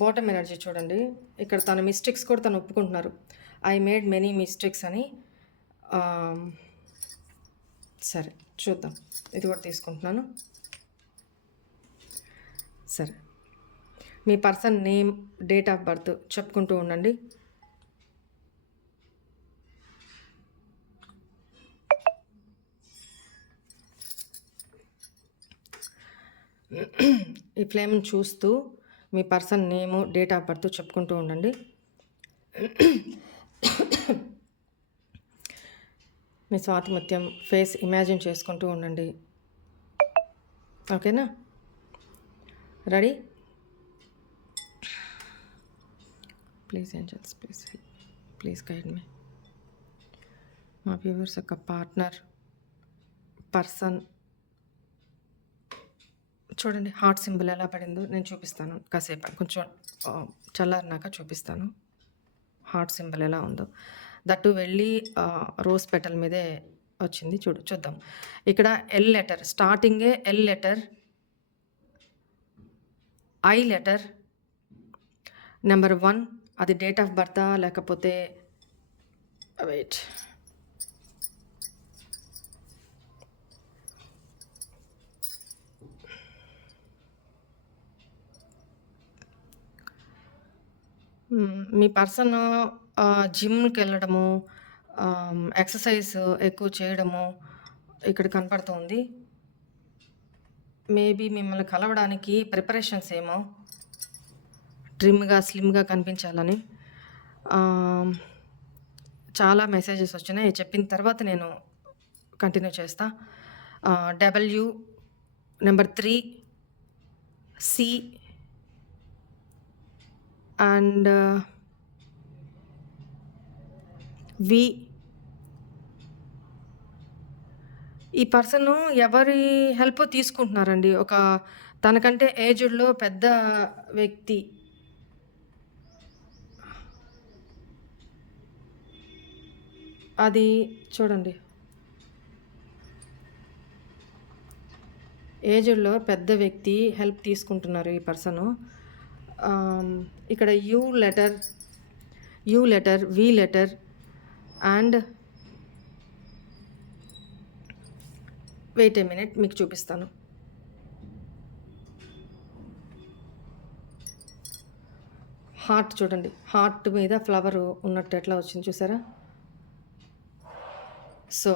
బాటమ్ ఎనర్జీ చూడండి. ఇక్కడ తన మిస్టేక్స్ కూడా తను ఒప్పుకుంటున్నారు. ఐ మేడ్ మెనీ మిస్టేక్స్ అని. ఆహ్, సరే చూద్దాం. ఇది కూడా తీసుకుంటున్నాను. సరే. మీ person name, date of birth చెప్పుకుంటూ ఉండండి. ఈ ఫ్లేమ్‌ని చూస్తూ మీ person name, date of birth చెప్పుకుంటూ ఉండండి. మీ స్వాతిముత్యం ఫేస్ ఇమాజిన్ చేసుకుంటూ ఉండండి. ఓకేనా? Ready? Please angels, please help, please guide me. మా వ్యూవర్స్ యొక్క పార్ట్నర్, పర్సన్ చూడండి హార్ట్ సింబల్ ఎలా పడిందో నేను చూపిస్తాను. కాసేపు కొంచెం చల్లారినాక చూపిస్తాను హార్ట్ సింబల్ ఎలా ఉందో. దట్టు వెళ్ళి రోజ్ పెటల్ మీదే వచ్చింది. చూద్దాం. ఇక్కడ ఎల్ లెటర్, స్టార్టింగే L letter, I letter, number 1 అది డేట్ ఆఫ్ బర్తా లేకపోతే వెయిట్, మీ పర్సన్ జిమ్కి వెళ్ళడము, ఎక్సర్సైజ్ ఎక్కువ చేయడము ఇక్కడ కనపడుతుంది. మేబీ మిమ్మల్ని కలవడానికి ప్రిపరేషన్స్ ఏమో, ట్రిమ్గా స్లిమ్గా కనిపించాలని. చాలా మెసేజెస్ వచ్చినాయి. చెప్పిన తర్వాత నేను కంటిన్యూ చేస్తా. W, number 3, C and V. ఈ పర్సన్ ఎవరి హెల్ప్ తీసుకుంటున్నారండి. ఒక తనకంటే ఏజ్డ్లో పెద్ద వ్యక్తి. అది చూడండి, ఏజ్డ్లో పెద్ద వ్యక్తి హెల్ప్ తీసుకుంటున్నారు ఈ పర్సను. ఇక్కడ U letter, V letter and wait a minute మీకు చూపిస్తాను. హార్ట్ చూడండి, హార్ట్ మీద ఫ్లవర్ ఉన్నట్టు ఎట్లా వచ్చింది చూసారా? సో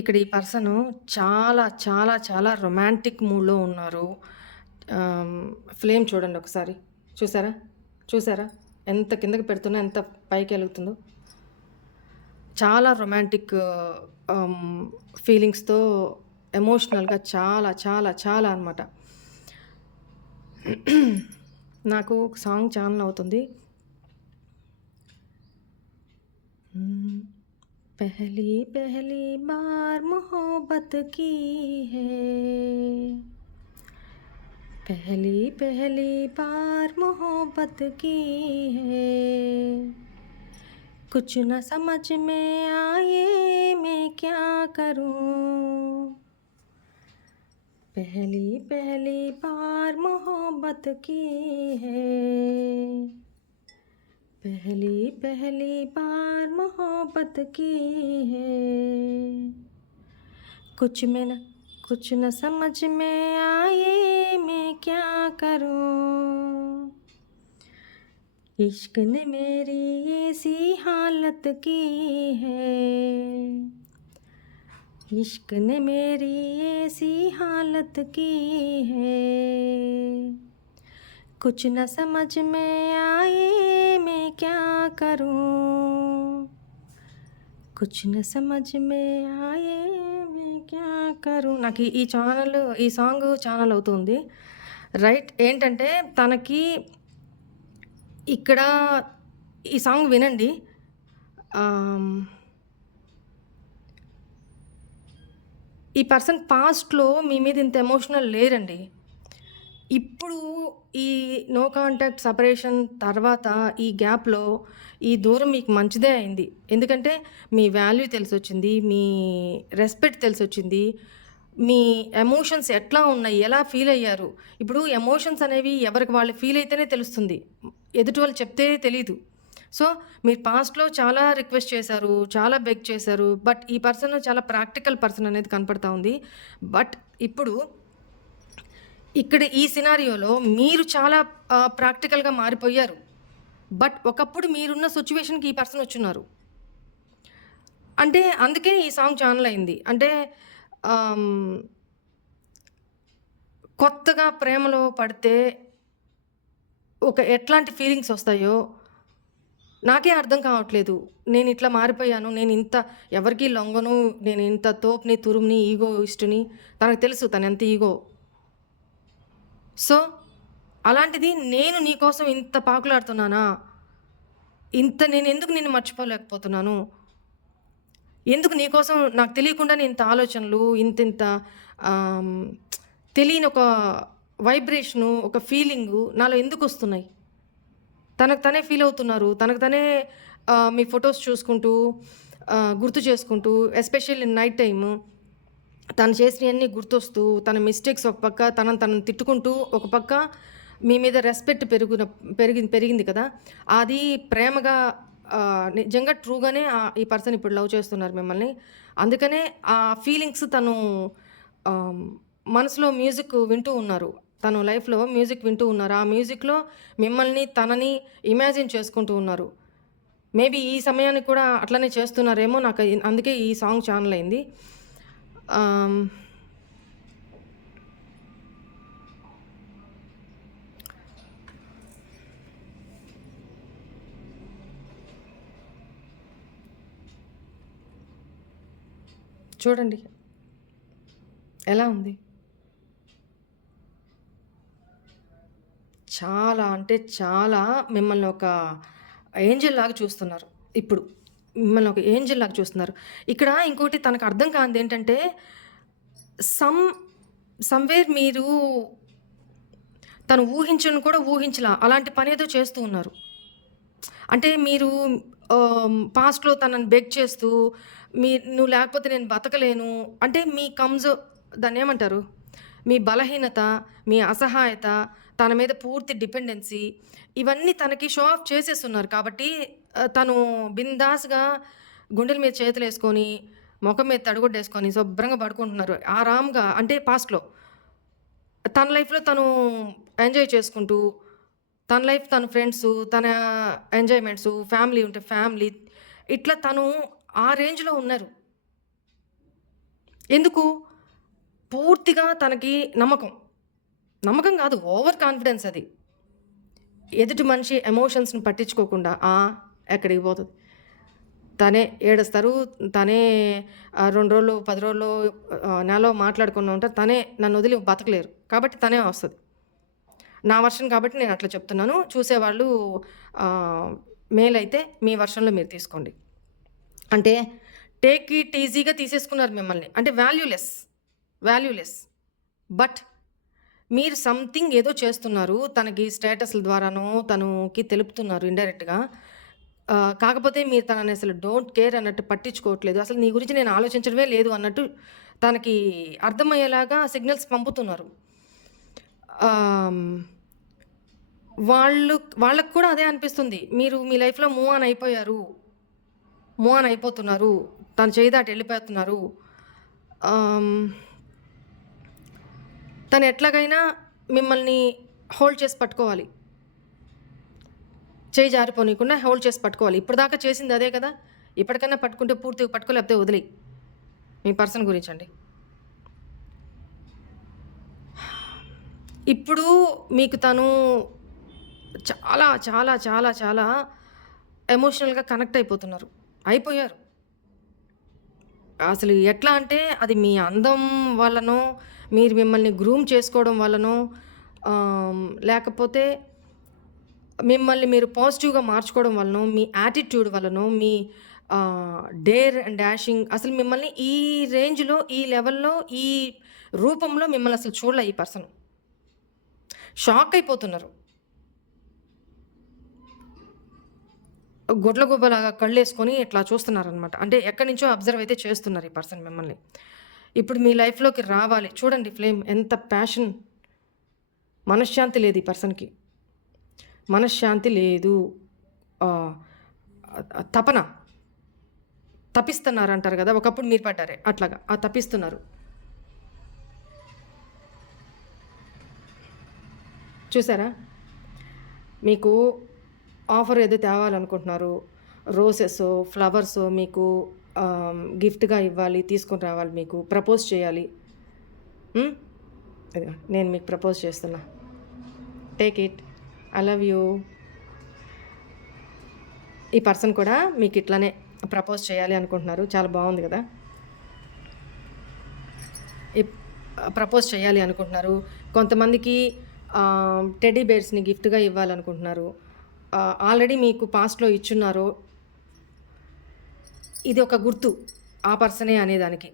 ఇక్కడ ఈ పర్సను చాలా చాలా చాలా రొమాంటిక్ మూడ్లో ఉన్నారు. ఫ్లేమ్ చూడండి ఒకసారి, చూసారా ఎంత కిందకి పెడుతున్నా ఎంత పైకి వెలుగుతుందో. చాలా రొమాంటిక్ ఫీలింగ్స్తో, ఎమోషనల్గా చాలా చాలా చాలా అనమాట. నాకు ఒక సాంగ్ ఛానల్ అవుతుంది. पहली पहली बार मोहब्बत की है, पहली पहली बार मोहब्बत की है, कुछ न समझ में आए मैं क्या करूं, पहली पहली बार मोहब्बत की है, पहली पहली बार मोहब्बत की है, कुछ न समझ में आए मैं क्या करूं, इश्क ने मेरी ऐसी हालत की है, इश्क ने मेरी ऐसी हालत की है, कुछ न समझ में आए मैं क्या करूं, कुछ न समझ में आए मैं क्या करूं. నాకు ఈ సాంగ్ ఛానల్ అవుతుంది రైట్. ఏంటంటే తనకి ఇక్కడ ఈ సాంగ్ వినండి. ఈ పర్సన్ పాస్ట్లో మీ మీద ఇంత ఎమోషనల్ లేరండి. ఇప్పుడు ఈ నో కాంటాక్ట్ సెపరేషన్ తర్వాత ఈ గ్యాప్‌లో ఈ దూరం మీకు మంచిదే అయింది. ఎందుకంటే మీ వాల్యూ తెలిసొచ్చింది. మీ రెస్పెక్ట్ తెలిసొచ్చింది. మీ ఎమోషన్స్ ఎట్లా ఉన్నాయి? ఎలా ఫీల్ అయ్యారు? ఇప్పుడు ఎమోషన్స్ అనేవి ఎవరికి వాళ్ళు ఫీల్ అయితేనే తెలుస్తుంది. ఎదుటి వాళ్ళు చెప్తే తెలీదు. సో, మీరు పాస్ట్‌లో చాలా రిక్వెస్ట్ చేశారు. చాలా బెగ్ చేశారు. బట్ ఈ పర్సన్ చాలా ప్రాక్టికల్ పర్సన్ అనేది కనపడతా ఉంది. బట్ ఇప్పుడు ఇక్కడ ఈ సినారియోలో మీరు చాలా ప్రాక్టికల్‌గా మారిపోయారు. బట్ ఒకప్పుడు మీరున్న సిట్యుయేషన్‌కి ఈ పర్సన్ వచ్చున్నారు. అంటే అందుకే ఈ సాంగ్ ఛానల్ అయింది. అంటే ఆహ్, కొత్తగా ప్రేమలో పడితే ఎట్లాంటి ఫీలింగ్స్ వస్తాయో నాకే అర్థం కావట్లేదు. నేనిట్లా మారిపోయాను. నేనింత ఎవరికీ లొంగను. నేనింత తోపుని, తురుముని, ఈగోయిస్ట్‌ని. తనకు తెలుసు తనెంత ఈగో. సో, అలాంటిది నేను నీకోసం ఇంత పాకులాడుతున్నానా? నేనెందుకు నిన్ను మర్చిపోలేకపోతున్నాను? ఎందుకు నీకోసం నాకు తెలియకుండానే ఇంత ఆలోచనలు, ఇంతింత ఆహ్, తెలియని ఒక వైబ్రేషను, ఒక ఫీలింగు నాలో ఎందుకొస్తున్నాయి? తనకు తనే ఫీల్ అవుతున్నారు. తనకు తనే మీ ఫోటోస్ చూసుకుంటూ, గుర్తు చేసుకుంటూ, ఎస్పెషల్లీ నైట్ టైము తను చేసినయన్నీ గుర్తొస్తూ, తన మిస్టేక్స్ ఒక పక్క, తనను తిట్టుకుంటూ, ఒక పక్క మీ మీద రెస్పెక్ట్ పెరిగింది కదా! అది ప్రేమగా నిజంగా ట్రూగానే ఈ పర్సన్ ఇప్పుడు లవ్ చేస్తున్నారు మిమ్మల్ని. అందుకనే ఆ ఫీలింగ్స్ తను ఆహ్, మనసులో మ్యూజిక్ వింటూ ఉన్నారు. తను లైఫ్‌లో మ్యూజిక్ వింటూ ఉన్నారు. ఆ మ్యూజిక్‌లో మిమ్మల్ని, తనని ఇమాజిన్ చేసుకుంటూ ఉన్నారు. మేబీ ఈ సమయానికి కూడా అట్లనే చేస్తున్నారేమో అందుకే ఈ సాంగ్ ఛానల్ అయింది. ఆహ్, చూడండి ఎలా ఉంది? చాలా అంటే చాలా మిమ్మల్ని ఒక ఏంజెల్‌లాగా చూస్తున్నారు. ఇప్పుడు. మిమ్మల్ని ఒక ఏంజెల్‌లాగా చూస్తున్నారు. ఇక్కడ ఇంకోటి తనకు అర్థం కానిదేంటంటే సమ్ సమ్‌వేర్ మీరు తను ఊహించను కూడా ఊహించలా. అలాంటి పనేదో చేస్తూ ఉన్నారు. అంటే మీరు పాస్ట్‌లో తనని బెగ్ చేస్తూ, "నువ్వు లేకపోతే నేను బతకలేను." అంటే మీ దాన్నేమంటారు? మీ బలహీనత, మీ అసహాయత, తన మీద పూర్తి డిపెండెన్సీ ఇవన్నీ తనకి షో ఆఫ్ చేసేస్తున్నారు. కాబట్టి తను బిందాస్‌గా గుండెల మీద చేతులేసుకొని, మొఖం మీద తడిగుడ్డేసుకొని శుభ్రంగా పడుకుంటున్నారు. ఆరాంగా అంటే పాస్ట్‌లో. తన లైఫ్‌లో తను ఎంజాయ్ చేసుకుంటూ, తన లైఫ్ తన ఫ్రెండ్సు, తన ఎంజాయ్‌మెంట్సు, ఫ్యామిలీ ఉంటే ఫ్యామిలీ, ఇట్లా తను ఆ రేంజ్‌లో ఉన్నారు. ఎందుకు? పూర్తిగా తనకి నమ్మకం. నమ్మకం గాదు, ఓవర్ కాన్ఫిడెన్స్ అది. ఎదుటి మనిషి ఎమోషన్స్‌ని పట్టించుకోకుండా, ఎక్కడికి పోతది. తనే ఏడుస్తారు. తనే 2 రోజులు, 10 రోజులు, నెలో మాట్లాడకుండా ఉంటారు. తనే నన్నొదిలి బతకలేరు. కాబట్టి తనే వస్తది. నా వర్షన్ కాబట్టి నేను అట్లా చెప్తున్నాను. చూసేవాళ్ళు మేల్ అయితే మీ వర్షన్‌లో మీరు తీసుకోండి. అంటే టేక్ ఇట్ ఈజీగా తీసేసుకున్నారు మిమ్మల్ని. అంటే వాల్యూలెస్. బట్ మీరు సంథింగ్ ఏదో చేస్తున్నారు. తనకి స్టేటస్‌ల ద్వారానో తనకి తెలుపుతున్నారు ఇండైరెక్ట్‌గా. కాకపోతే మీరు తనని అసలు డోంట్ కేర్ అన్నట్టు పట్టించుకోవట్లేదు. అసలు నీ గురించి నేను ఆలోచించడమే లేదు అన్నట్టు తనకి అర్థమయ్యేలాగా సిగ్నల్స్ పంపుతున్నారు. ఆహ్, వాళ్ళకి కూడా అదే అనిపిస్తుంది. మీరు మీ లైఫ్‌లో మూవ్ ఆన్ అయిపోతున్నారు. తన చేయి దాటి ఎళ్ళిపోతున్నారు. ఆహ్, తను ఎట్లాగైనా మిమ్మల్ని హోల్డ్ చేసి పట్టుకోవాలి. చేయి జారిపోనీయకుండా హోల్డ్ చేసి పట్టుకోవాలి. ఇప్పటిదాకా చేసింది అదే కదా! ఇప్పటికన్నా పట్టుకుంటే పూర్తిగా పట్టుకో, లేకపోతే వదిలేయి. మీ పర్సన్ గురించండి. ఇప్పుడు మీకు తను చాలా, చాలా, చాలా, చాలా ఎమోషనల్‌గా కనెక్ట్ అయిపోయారు. అసలు ఎట్లా అంటే అది మీ అందం వల్లనో, మీరు మిమ్మల్ని గ్రూమ్ చేసుకోవడం వల్లనో, లేకపోతే మిమ్మల్ని మీరు పాజిటివ్‌గా మార్చుకోవడం వల్లనో, మీ యాటిట్యూడ్ వల్లనో, మీ డేర్ అండ్ డాషింగ్ అసలు మిమ్మల్ని ఈ రేంజ్‌లో, ఈ లెవెల్‌లో, ఈ రూపంలో మిమ్మల్ని అసలు చూడలే ఈ పర్సన్. షాక్ అయిపోతున్నారు. గుడ్ల గుబ్బలాగా కళ్ళేసుకొని ఇట్లా చూస్తున్నారనమాట. అంటే ఎక్కడి నుంచో అబ్జర్వ్ అయితే చేస్తున్నారు ఈ పర్సన్ మిమ్మల్ని. ఇప్పుడు మీ లైఫ్‌లోకి రావాలి. చూడండి ఫ్లేమ్ ఎంత ప్యాషన్. మనశ్శాంతి లేదు ఈ పర్సన్‌కి. మనశ్శాంతి లేదు. ఆహ్, తపన. తపిస్తున్నారంటారు గదా! ఒకప్పుడు మీరు పడ్డారే అట్లాగా. ఆ తపిస్తున్నారు. చూసారా? మీకు ఆఫర్ ఏదో తేవాలనుకుంటున్నారు. రోసెసో, ఫ్లవర్సో మీకు గిఫ్ట్‌గా ఇవ్వాలి, తీసుకొని రావాలి మీకు. ప్రపోజ్ చేయాలి. హ్మ్. ఇదిగో నేను మీకు ప్రపోజ్ చేస్తున్నా. Take it. I love you. ఈ పర్సన్ కూడా మీకు ఇట్లానే ప్రపోజ్ చేయాలి అనుకుంటున్నారు. చాలా బావుంది గదా! ఇప్ ప్రపోజ్ చేయాలి అనుకుంటున్నారు. కొంతమందికి టెడ్డీ బేర్స్‌ని గిఫ్ట్‌గా ఇవ్వాలనుకుంటున్నారు. ఆల్రెడీ మీకు పాస్ట్‌లో ఇచ్చున్నారు. ఇది ఒక గుర్తు ఆ పర్సనే అనేదానికి.